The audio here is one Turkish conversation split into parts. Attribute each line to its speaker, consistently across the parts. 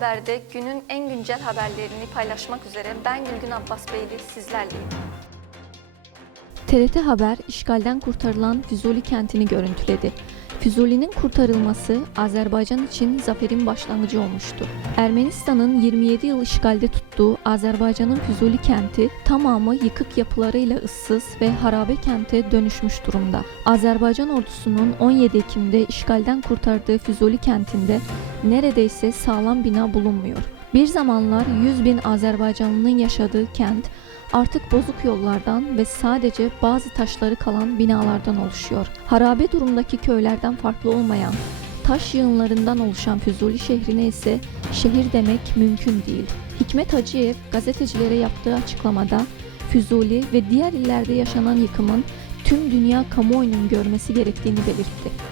Speaker 1: Haber'de günün en güncel haberlerini paylaşmak üzere ben Gülgün Abbas Beyli sizlerleyim. TRT Haber işgalden kurtarılan Füzuli kentini görüntüledi. Füzuli'nin kurtarılması Azerbaycan için zaferin başlangıcı olmuştu. Ermenistan'ın 27 yıl işgalde tuttuğu Azerbaycan'ın Füzuli kenti tamamı yıkık yapılarıyla ıssız ve harabe kente dönüşmüş durumda. Azerbaycan ordusunun 17 Ekim'de işgalden kurtardığı Füzuli kentinde neredeyse sağlam bina bulunmuyor. Bir zamanlar 100 bin Azerbaycanlının yaşadığı kent artık bozuk yollardan ve sadece bazı taşları kalan binalardan oluşuyor. Harabe durumdaki köylerden farklı olmayan, taş yığınlarından oluşan Füzuli şehrine ise şehir demek mümkün değil. Hikmet Hacıyev gazetecilere yaptığı açıklamada Füzuli ve diğer illerde yaşanan yıkımın tüm dünya kamuoyunun görmesi gerektiğini belirtti.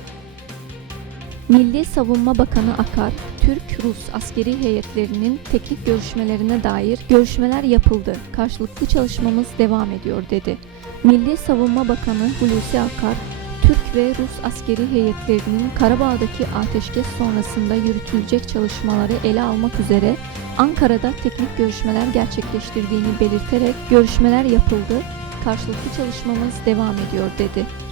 Speaker 1: Milli Savunma Bakanı Akar, Türk-Rus askeri heyetlerinin teknik görüşmelerine dair görüşmeler yapıldı. Karşılıklı çalışmamız devam ediyor dedi. Milli Savunma Bakanı Hulusi Akar, Türk ve Rus askeri heyetlerinin Karabağ'daki ateşkes sonrasında yürütülecek çalışmaları ele almak üzere Ankara'da teknik görüşmeler gerçekleştirdiğini belirterek görüşmeler yapıldı, karşılıklı çalışmamız devam ediyor dedi.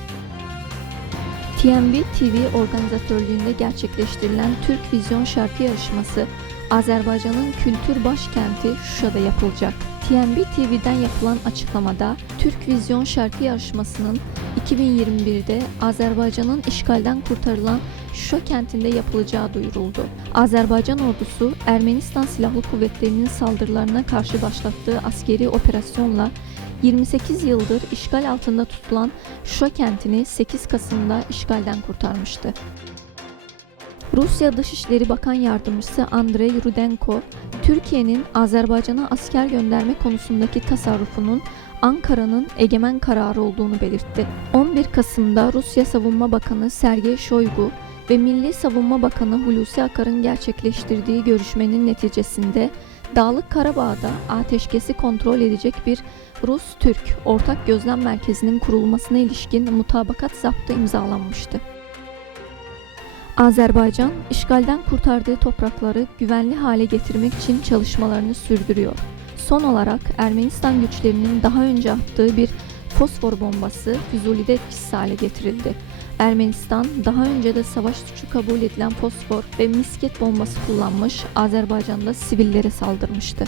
Speaker 1: TMB TV organizatörlüğünde gerçekleştirilen Türk Vizyon şarkı yarışması Azerbaycan'ın kültür başkenti Şuşa'da yapılacak. TMB TV'den yapılan açıklamada Türk Vizyon şarkı yarışmasının 2021'de Azerbaycan'ın işgalden kurtarılan Şuşa kentinde yapılacağı duyuruldu. Azerbaycan ordusu Ermenistan Silahlı Kuvvetleri'nin saldırılarına karşı başlattığı askeri operasyonla 28 yıldır işgal altında tutulan Şuşa kentini 8 Kasım'da işgalden kurtarmıştı. Rusya Dışişleri Bakan Yardımcısı Andrei Rudenko, Türkiye'nin Azerbaycan'a asker gönderme konusundaki tasarrufunun Ankara'nın egemen kararı olduğunu belirtti. 11 Kasım'da Rusya Savunma Bakanı Sergey Shoigu ve Milli Savunma Bakanı Hulusi Akar'ın gerçekleştirdiği görüşmenin neticesinde Dağlık Karabağ'da ateşkesi kontrol edecek bir Rus-Türk ortak gözlem merkezinin kurulmasına ilişkin mutabakat zaptı imzalanmıştı. Azerbaycan, işgalden kurtardığı toprakları güvenli hale getirmek için çalışmalarını sürdürüyor. Son olarak Ermenistan güçlerinin daha önce attığı bir fosfor bombası Füzuli'de etkisiz hale getirildi. Ermenistan daha önce de savaş suçu kabul edilen fosfor ve misket bombası kullanmış, Azerbaycan'da sivillere saldırmıştı.